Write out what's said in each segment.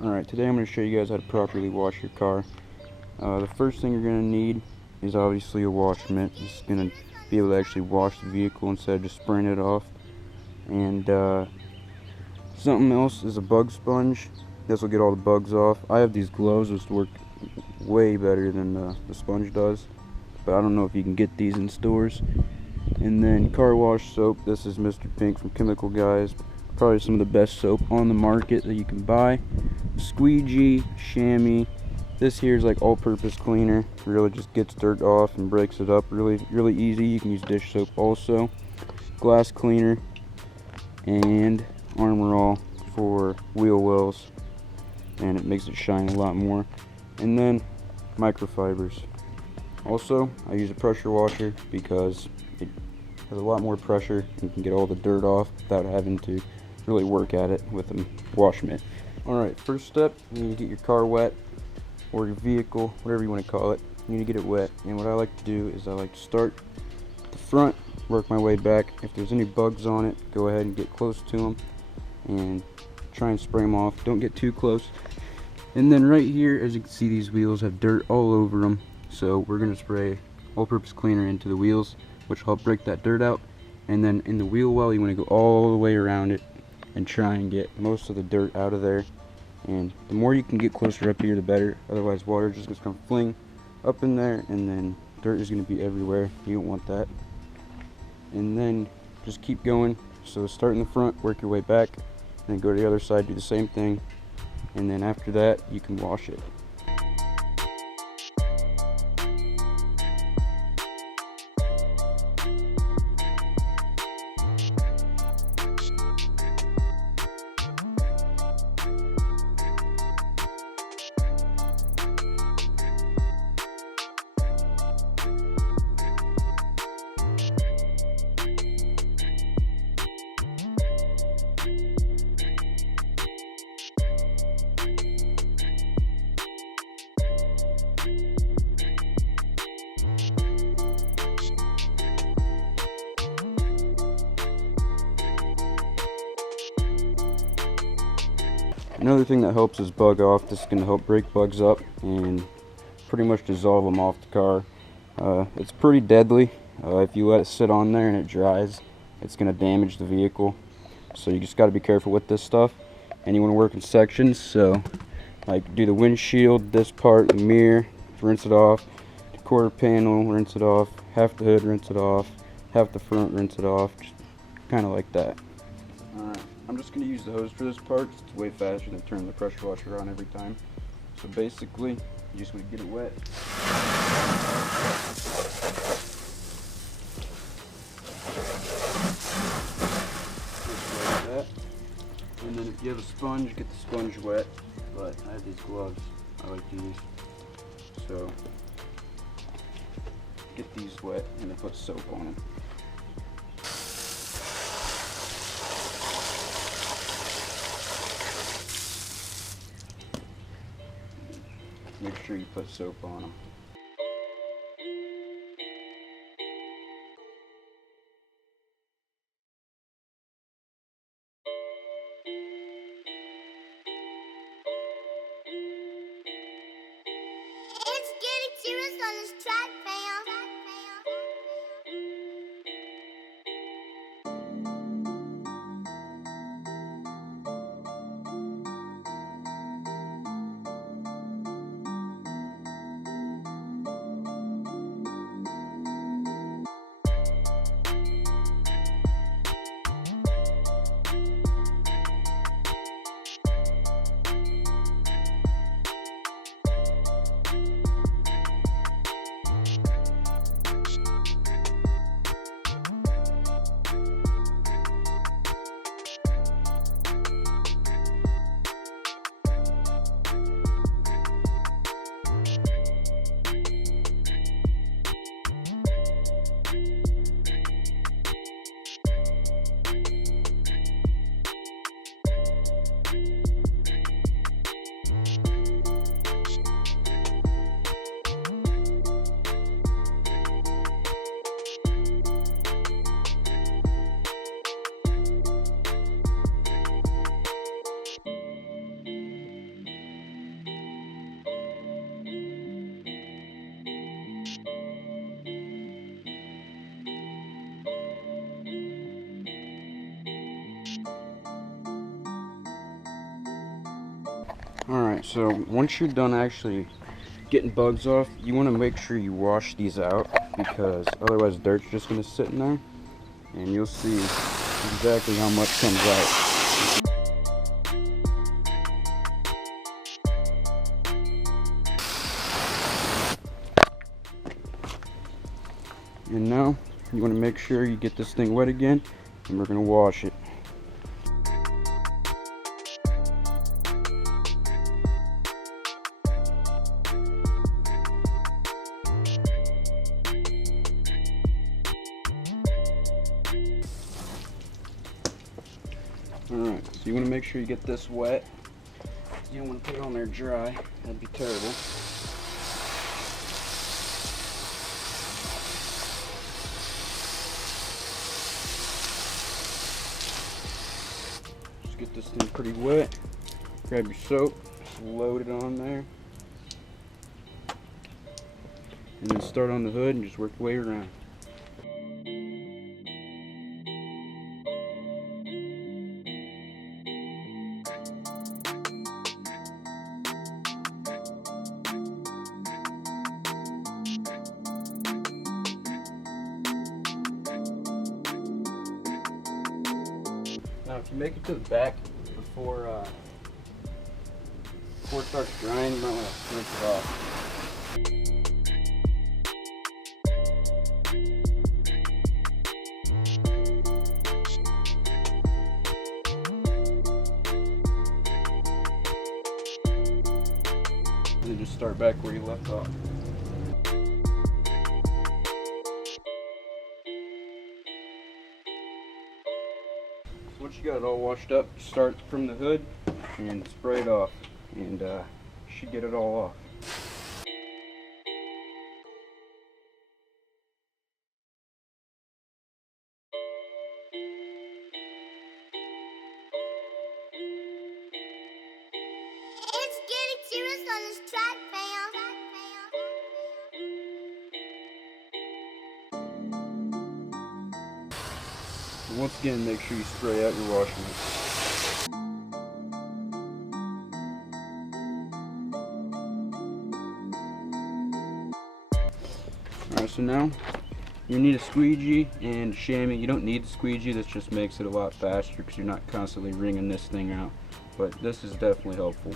Alright, today I'm going to show you guys how to properly wash your car. The first thing you're going to need is obviously a wash mitt. It's going to be able to actually wash the vehicle instead of just spraying it off. And something else is a bug sponge. This will get all the bugs off. I have these gloves which work way better than the sponge does, but I don't know if you can get these in stores. And then car wash soap. This is Mr. Pink from Chemical Guys. Probably some of the best soap on the market that you can buy. Squeegee, chamois. This here is like all-purpose cleaner. It really just gets dirt off and breaks it up really easy. You can use dish soap also. Glass cleaner and Armor All for wheel wells, and it makes it shine a lot more. And then microfibers. Also, I use a pressure washer because it has a lot more pressure and you can get all the dirt off without having to really work at it with a wash mitt. Alright, first step, you need to get your car wet, or your vehicle, whatever you want to call it. You need to get it wet, and what I like to do is I like to start at the front, work my way back. If there's any bugs on it, go ahead and get close to them and try and spray them off. Don't get too close. And then right here, as you can see, these wheels have dirt all over them, so we're going to spray all-purpose cleaner into the wheels, which will help break that dirt out. And then in the wheel well, you want to go all the way around it and try and get most of the dirt out of there. And the more you can get closer up here, the better. Otherwise, water just gonna come fling up in there, and then dirt is gonna be everywhere. You don't want that. And then just keep going. So start in the front, work your way back, and then go to the other side, do the same thing. And then after that, you can wash it. Another thing that helps is bug off. This is going to help break bugs up and pretty much dissolve them off the car. It's pretty deadly. If you let it sit on there and it dries, it's going to damage the vehicle. So you just got to be careful with this stuff. And you want to work in sections. So like do the windshield, this part, the mirror, rinse it off. The quarter panel, rinse it off. Half the hood, rinse it off. Half the front, rinse it off. Just kind of like that. I'm just going to use the hose for this part. It's way faster than turning the pressure washer on every time. So basically, you just want to get it wet. Just like that. And then if you have a sponge, get the sponge wet. But I have these gloves I like to use. So get these wet and then put soap on them. Make sure you put soap on them. It's getting serious on this track, fam. Alright, so once you're done actually getting bugs off, you want to make sure you wash these out, because otherwise dirt's just going to sit in there, and you'll see exactly how much comes out. And now you want to make sure you get this thing wet again, and we're going to wash it. Alright, so you want to make sure you get this wet. You don't want to put it on there dry, that'd be terrible. Just get this thing pretty wet. Grab your soap, just load it on there. And then start on the hood and just work your way around. Now, if you make it to the back before it starts drying, you might want to rinse it off. And then just start back where you left off. Once you got it all washed up, start from the hood and spray it off, and you should get it all off. It's getting serious on this track, fam. Once again, make sure you spray out your washing. Alright, so now you need a squeegee and a chamois. You don't need the squeegee, this just makes it a lot faster because you're not constantly wringing this thing out. But this is definitely helpful.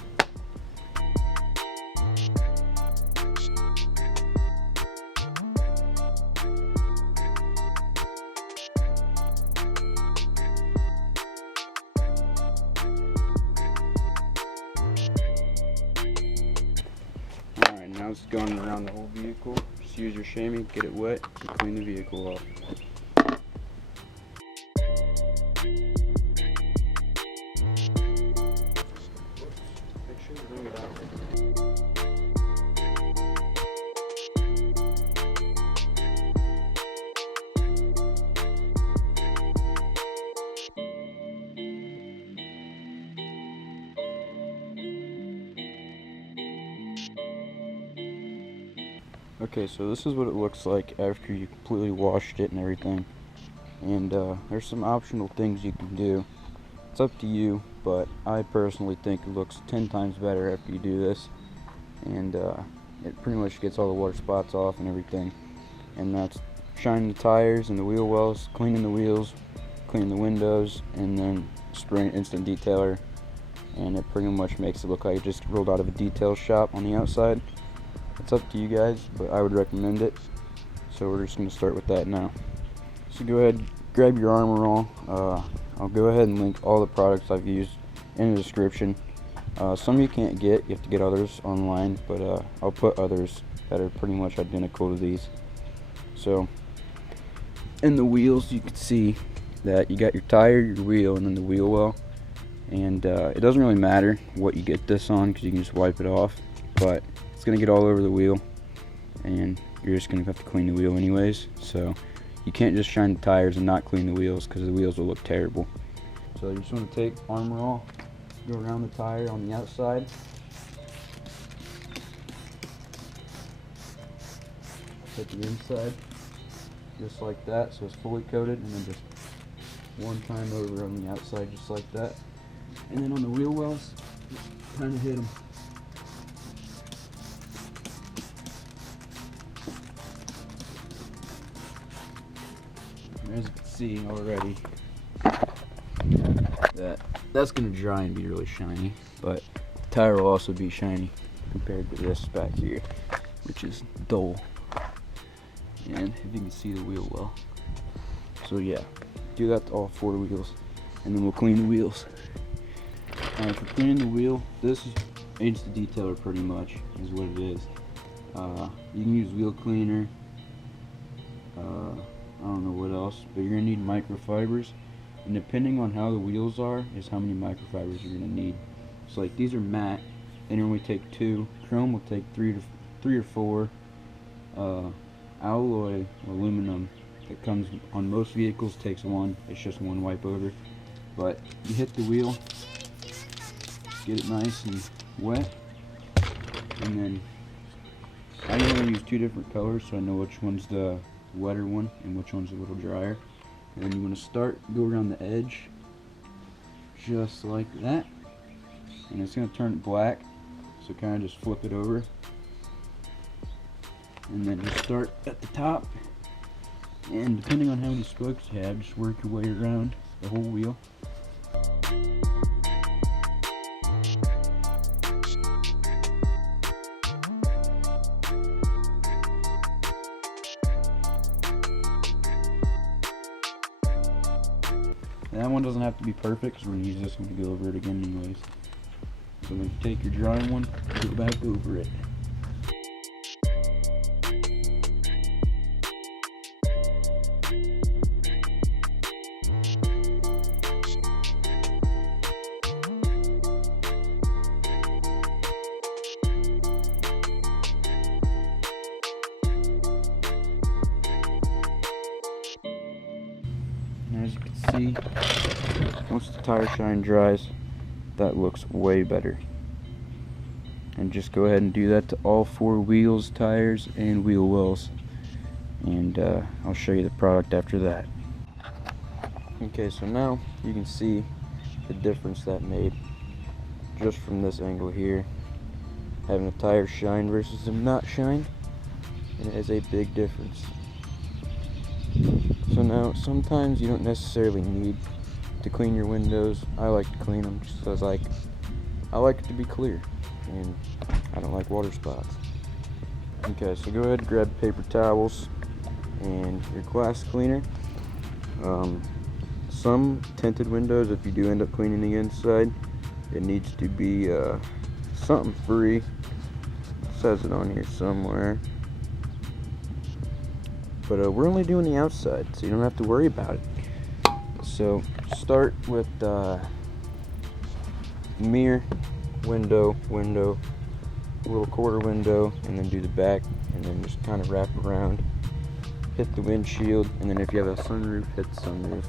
Alright, now it's going around the whole vehicle. Just use your chamois, get it wet, and clean the vehicle off. Make sure you bring it out. Okay, so this is what it looks like after you completely washed it and everything. And there's some optional things you can do. It's up to you, but I personally think it looks 10 times better after you do this. And it pretty much gets all the water spots off and everything. And that's shining the tires and the wheel wells, cleaning the wheels, cleaning the windows, and then spraying instant detailer. And it pretty much makes it look like it just rolled out of a detail shop on the outside. It's up to you guys, but I would recommend it. So we're just going to start with that now. So go ahead, grab your Armor All. I'll go ahead and link all the products I've used in the description. Some you can't get, you have to get others online, but I'll put others that are pretty much identical to these. So in the wheels, you can see that you got your tire, your wheel, and then the wheel well. And it doesn't really matter what you get this on because you can just wipe it off, but it's going to get all over the wheel, and you're just going to have to clean the wheel anyways. So you can't just shine the tires and not clean the wheels because the wheels will look terrible. So you just want to take Armor All, go around the tire on the outside, hit the inside just like that so it's fully coated, and then just one time over on the outside just like that. And then on the wheel wells, just kind of hit them. As you can see already, that's going to dry and be really shiny, but the tire will also be shiny compared to this back here, which is dull. And if you can see the wheel well. So yeah, do that to all 4 wheels, and then we'll clean the wheels. For cleaning the wheel, this aids the detailer pretty much, is what it is. You can use wheel cleaner, I don't know what else, but you're going to need microfibers, and depending on how the wheels are is how many microfibers you're going to need. So like these are matte, and only take 2. Chrome will take 3 or 4. Alloy aluminum that comes on most vehicles takes 1. It's just 1 wipe over. But you hit the wheel, get it nice and wet, and then I only use 2 different colors so I know which one's the wetter one and which one's a little drier. And then you want to go around the edge just like that, and it's going to turn it black, so kind of just flip it over, and then just start at the top, and depending on how many spokes you have, just work your way around the whole wheel. That one doesn't have to be perfect because we're going to use this one to go over it again anyways. So when you take your dry one, go back over it. And as you can see, once the tire shine dries, that looks way better. And just go ahead and do that to all 4 wheels, tires, and wheel wells. And I'll show you the product after that. Okay, so now you can see the difference that made just from this angle here. Having the tire shine versus them not shine, and it is a big difference. So now, sometimes you don't necessarily need to clean your windows. I like to clean them just because I like it to be clear, and I don't like water spots. Okay, so go ahead and grab paper towels and your glass cleaner. Some tinted windows, if you do end up cleaning the inside, it needs to be something free. It says it on here somewhere. But we're only doing the outside, so you don't have to worry about it. So start with mirror, window, a little quarter window, and then do the back, and then just kind of wrap around. Hit the windshield, and then if you have a sunroof, hit the sunroof.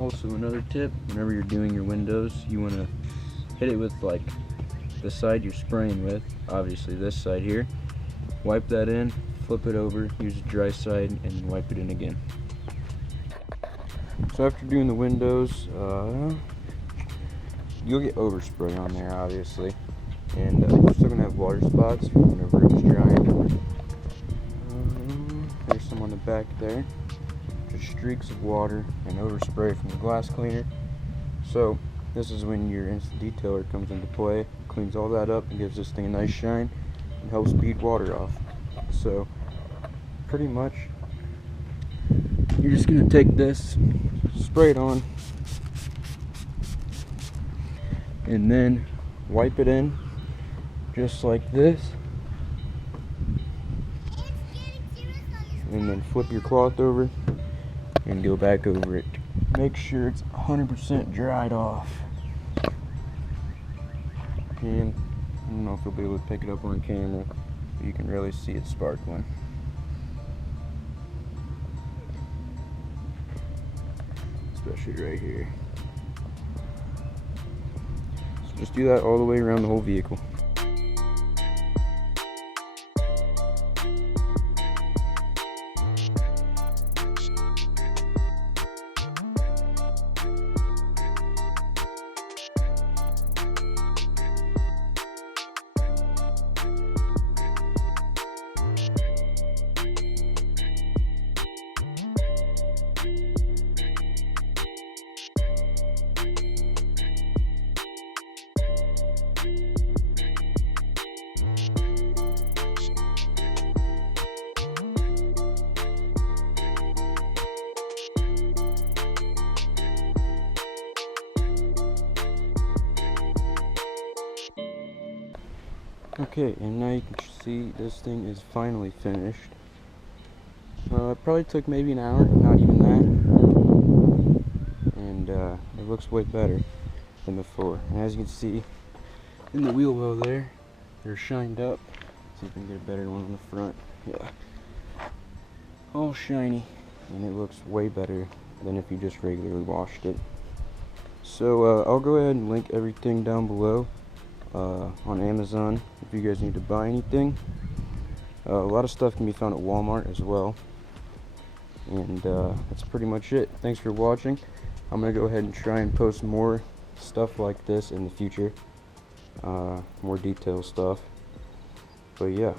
Also, another tip, whenever you're doing your windows, you want to hit it with like the side you're spraying with, obviously this side here. Wipe that in, flip it over, use the dry side, and then wipe it in again. So after doing the windows, you'll get overspray on there, obviously, and you're still gonna have water spots whenever it's drying. There's some on the back there. Just streaks of water and overspray from the glass cleaner. So this is when your instant detailer comes into play, cleans all that up and gives this thing a nice shine and helps bead water off. So pretty much you're just gonna take this, spray it on, and then wipe it in just like this, and then flip your cloth over and go back over it. Make sure it's 100% dried off. And I don't know if you'll be able to pick it up on camera, but you can really see it sparkling. It's especially right here. So just do that all the way around the whole vehicle. Okay, and now you can see this thing is finally finished. It probably took maybe an hour, not even that. And it looks way better than before. And as you can see in the wheel well there, they're shined up. See if we can get a better one on the front. Yeah. All shiny. And it looks way better than if you just regularly washed it. So I'll go ahead and link everything down below. On Amazon if you guys need to buy anything. A lot of stuff can be found at Walmart as well. And that's pretty much it. Thanks for watching. I'm gonna go ahead and try and post more stuff like this in the future, more detailed stuff. But yeah.